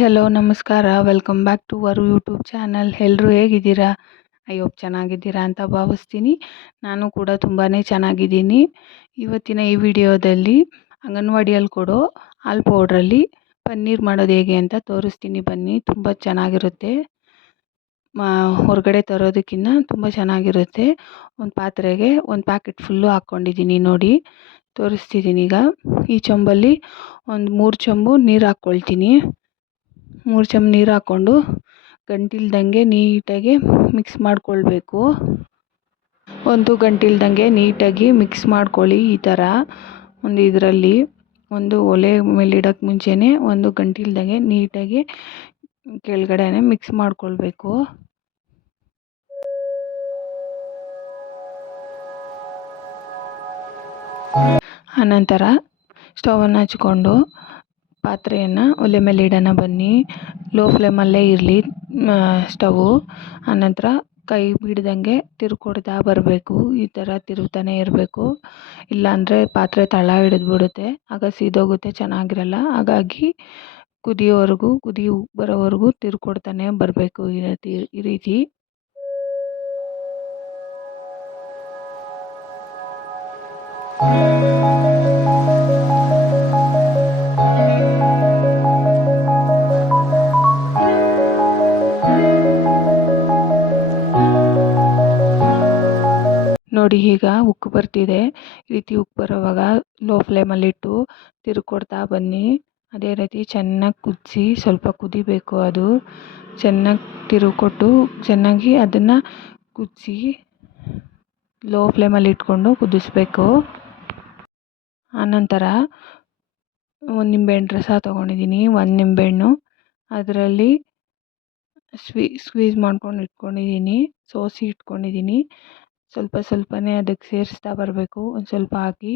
Hello ನಮಸ್ಕಾರ. Welcome back to our YouTube channel. ಎಲ್ಲರೂ ಹೇಗಿದ್ದೀರಾ? ಐ ಹೋಪ್ ಚೆನ್ನಾಗಿದ್ದೀರಾ ಅಂತ ಭಾವಿಸ್ತೀನಿ. ನಾನು ಕೂಡ ತುಂಬಾ ಚೆನ್ನಾಗಿದ್ದೀನಿ. ಇವತ್ತಿನ ಈ ವಿಡಿಯೋದಲ್ಲಿ ಅಂಗನವಾಡಿಯಲ್ಲಿ ಕೊಡೋ ಹಾಲು ಪೌಡ್ರಲ್ಲಿ ಪನ್ನೀರ್ ಮಾಡೋದು ಹೇಗೆ ಅಂತ ತೋರಿಸ್ತೀನಿ ಬನ್ನಿ. ತುಂಬ ಚೆನ್ನಾಗಿರುತ್ತೆ. ಹೊರಗಡೆ ತರೋದಕ್ಕಿಂತ ತುಂಬ ಚೆನ್ನಾಗಿರುತ್ತೆ. ಒಂದು ಪಾತ್ರೆಗೆ ಒಂದು ಪ್ಯಾಕೆಟ್ ಫುಲ್ಲು ಹಾಕ್ಕೊಂಡಿದ್ದೀನಿ ನೋಡಿ, ತೋರಿಸ್ತಿದ್ದೀನಿ. ಈಗ ಈ ಚೊಂಬಲ್ಲಿ ಒಂದು 3 ಚೊಂಬು ನೀರು ಹಾಕ್ಕೊಳ್ತೀನಿ. 3 ಚಮಚ ನೀರು ಹಾಕ್ಕೊಂಡು ಗಂಟಿಲ್ದಂಗೆ ನೀಟಾಗಿ ಮಿಕ್ಸ್ ಮಾಡ್ಕೊಳ್ಬೇಕು. ಒಂದು ಗಂಟಿಲ್ದಂಗೆ ನೀಟಾಗಿ ಮಿಕ್ಸ್ ಮಾಡ್ಕೊಳ್ಳಿ. ಈ ಥರ ಒಂದು ಇದರಲ್ಲಿ ಒಂದು ಒಲೆ ಮೇಲೆ ಇಡೋಕ್ಕೆ ಮುಂಚೆನೇ ಒಂದು ಗಂಟಿಲ್ದಂಗೆ ನೀಟಾಗಿ ಕೆಳಗಡೆನೆ ಮಿಕ್ಸ್ ಮಾಡ್ಕೊಳ್ಬೇಕು. ಆನಂತರ ಸ್ಟವನ್ನು ಹಚ್ಕೊಂಡು ಪಾತ್ರೆಯನ್ನು ಒಲೆ ಮೇಲೆ ಇಡೋಣ ಬನ್ನಿ. ಲೋ ಫ್ಲೇಮಲ್ಲೇ ಇರಲಿ ಸ್ಟವು. ಆನಂತರ ಕೈ ಬಿಡ್ದಂಗೆ ತಿರ್ಕೊಡ್ತಾ ಬರಬೇಕು. ಈ ಥರ ತಿರುಗ್ತಾನೆ ಇರಬೇಕು, ಇಲ್ಲಾಂದರೆ ಪಾತ್ರೆ ತಳ ಹಿಡಿದ್ಬಿಡುತ್ತೆ, ಆಗ ಸೀದೋಗುತ್ತೆ, ಚೆನ್ನಾಗಿರಲ್ಲ. ಹಾಗಾಗಿ ಕುದಿ ಬರೋವರೆಗೂ ತಿರ್ಕೊಡ್ತಾನೆ ಬರಬೇಕು. ಈ ರೀತಿ ನೋಡಿ. ಈಗ ಉಕ್ಕು ಬರ್ತಿದೆ. ಈ ರೀತಿ ಉಕ್ಕು ಬರೋವಾಗ ಲೋ ಫ್ಲೇಮಲ್ಲಿಟ್ಟು ತಿರ್ಕೊಡ್ತಾ ಬನ್ನಿ. ಅದೇ ರೀತಿ ಚೆನ್ನಾಗಿ ಕುದಿಸಿ, ಸ್ವಲ್ಪ ಕುದಿಬೇಕು. ಅದು ಚೆನ್ನಾಗಿ ತಿರುಗಿಕೊಟ್ಟು ಚೆನ್ನಾಗಿ ಅದನ್ನು ಕುದಿಸಿ ಲೋ ಫ್ಲೇಮಲ್ಲಿ ಇಟ್ಕೊಂಡು ಕುದಿಸ್ಬೇಕು. ಆನಂತರ ಒಂದು ನಿಂಬೆಹಣ್ಣು ರಸ ತೊಗೊಂಡಿದ್ದೀನಿ. ಒಂದು ನಿಂಬೆಹಣ್ಣು ಅದರಲ್ಲಿ ಸ್ಕ್ವೀಸ್ ಮಾಡ್ಕೊಂಡು ಇಟ್ಕೊಂಡಿದ್ದೀನಿ, ಸೋಸಿ ಇಟ್ಕೊಂಡಿದ್ದೀನಿ. ಸ್ವಲ್ಪನೇ ಅದಕ್ಕೆ ಸೇರಿಸ್ತಾ ಬರಬೇಕು. ಒಂದು ಸ್ವಲ್ಪ ಹಾಕಿ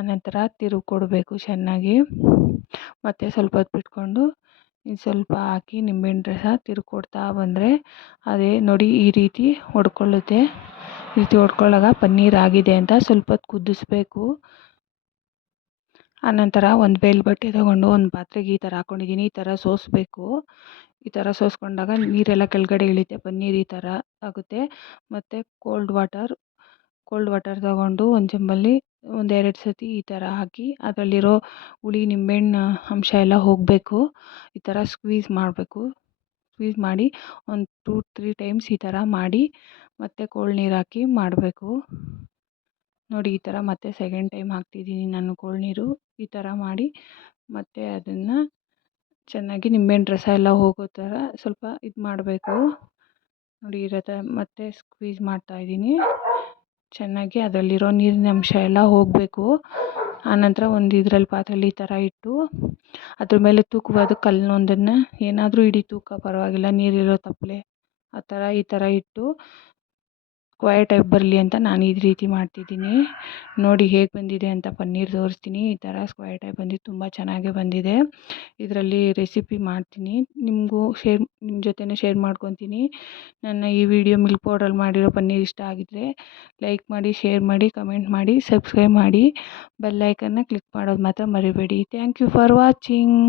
ಆನಂತರ ತಿರುಗಿ ಕೊಡಬೇಕು ಚೆನ್ನಾಗಿ. ಮತ್ತು ಸ್ವಲ್ಪ ಹೊತ್ತು ಬಿಟ್ಕೊಂಡು ಇನ್ನು ಸ್ವಲ್ಪ ಹಾಕಿ ನಿಂಬೆಹಣ್ಣು ರಸ ತಿರುಗ್ಕೊಡ್ತಾ ಬಂದರೆ ಅದೇ ನೋಡಿ ಈ ರೀತಿ ಹೊಡ್ಕೊಳ್ಳುತ್ತೆ. ಈ ರೀತಿ ಹೊಡ್ಕೊಳ್ಳಾಗ ಪನ್ನೀರ್ ಆಗಿದೆ ಅಂತ ಸ್ವಲ್ಪ ಹೊತ್ತು ಕುದಿಸ್ಬೇಕು. ಆನಂತರ ಒಂದು ಬೇಲ್ ಬಟ್ಟೆ ತೊಗೊಂಡು ಒಂದು ಪಾತ್ರೆಗೆ ಈ ಥರ ಹಾಕ್ಕೊಂಡಿದ್ದೀನಿ. ಈ ಥರ ಸೋಸಬೇಕು. ಈ ಥರ ಸೋಸ್ಕೊಂಡಾಗ ನೀರೆಲ್ಲ ಕೆಳಗಡೆ ಇಳಿಯುತ್ತೆ, ಪನ್ನೀರ್ ಈ ಥರ ಆಗುತ್ತೆ. ಮತ್ತು ಕೋಲ್ಡ್ ವಾಟರ್ ತೊಗೊಂಡು ಒಂದು ಚೆಂಬಲ್ಲಿ 1-2 ಸತಿ ಈ ಥರ ಹಾಕಿ ಅದರಲ್ಲಿರೋ ಹುಳಿ ನಿಂಬೆಹಣ್ಣು ಅಂಶ ಎಲ್ಲ ಹೋಗಬೇಕು. ಈ ಥರ ಸ್ಕ್ವೀಸ್ ಮಾಡಬೇಕು. ಸ್ಕ್ವೀಸ್ ಮಾಡಿ ಒಂದು 2-3 ಟೈಮ್ಸ್ ಈ ಥರ ಮಾಡಿ ಮತ್ತೆ ಕೋಲ್ಡ್ ನೀರು ಹಾಕಿ ಮಾಡಬೇಕು. ನೋಡಿ ಈ ಥರ ಮತ್ತೆ ಸೆಕೆಂಡ್ ಟೈಮ್ ಹಾಕ್ತಿದ್ದೀನಿ ನಾನು ಕೋಲ್ಡ್ ನೀರು. ಈ ಥರ ಮಾಡಿ ಮತ್ತೆ ಅದನ್ನು ಚೆನ್ನಾಗಿ ನಿಂಬೆಹಣ್ಣು ರಸ ಎಲ್ಲ ಹೋಗೋ ಥರ ಸ್ವಲ್ಪ ಇದು ಮಾಡಬೇಕು. ನೋಡಿ ಇರೋ ಮತ್ತೆ ಸ್ಕ್ವೀಸ್ ಮಾಡ್ತಾಯಿದ್ದೀನಿ ಚೆನ್ನಾಗಿ. ಅದರಲ್ಲಿರೋ ನೀರಿನ ಅಂಶ ಎಲ್ಲ ಹೋಗಬೇಕು. ಆನಂತರ ಒಂದು ಇದರಲ್ಲಿ ಪಾತ್ರೆಯಲ್ಲಿ ಈ ಥರ ಇಟ್ಟು ಅದ್ರ ಮೇಲೆ ತೂಕವಾದ ಕಲ್ಲೊಂದನ್ನು, ಏನಾದರೂ ಇಡೀ ತೂಕ ಪರವಾಗಿಲ್ಲ, ನೀರಿರೋ ತಪ್ಪಲೆ ಆ ಥರ ಈ ಥರ ಇಟ್ಟು ಸ್ಕ್ವಯರ್ ಟೈಪ್ ಬರಲಿ ಅಂತ ನಾನು ಈ ರೀತಿ ಮಾಡ್ತಿದ್ದೀನಿ. ನೋಡಿ ಹೇಗೆ ಬಂದಿದೆ ಅಂತ ಪನ್ನೀರ್ ತೋರಿಸ್ತೀನಿ. ಈ ಥರ ಸ್ಕ್ವಯರ್ ಟೈಪ್ ಬಂದಿದ್ದು ತುಂಬ ಚೆನ್ನಾಗೇ ಬಂದಿದೆ. ಇದರಲ್ಲಿ ರೆಸಿಪಿ ಮಾಡ್ತೀನಿ, ನಿಮ್ಮ ಜೊತೆನೇ ಶೇರ್ ಮಾಡ್ಕೊತೀನಿ. ನನ್ನ ಈ ವಿಡಿಯೋ ಮಿಲ್ಕ್ ಪೌಡ್ರಲ್ಲಿ ಮಾಡಿರೋ ಪನ್ನೀರ್ ಇಷ್ಟ ಆಗಿದ್ರೆ ಲೈಕ್ ಮಾಡಿ, ಶೇರ್ ಮಾಡಿ, ಕಮೆಂಟ್ ಮಾಡಿ, ಸಬ್ಸ್ಕ್ರೈಬ್ ಮಾಡಿ, ಬೆಲ್ ಐಕನ್ನ ಕ್ಲಿಕ್ ಮಾಡೋದು ಮಾತ್ರ ಮರಿಬೇಡಿ. Thank you for watching.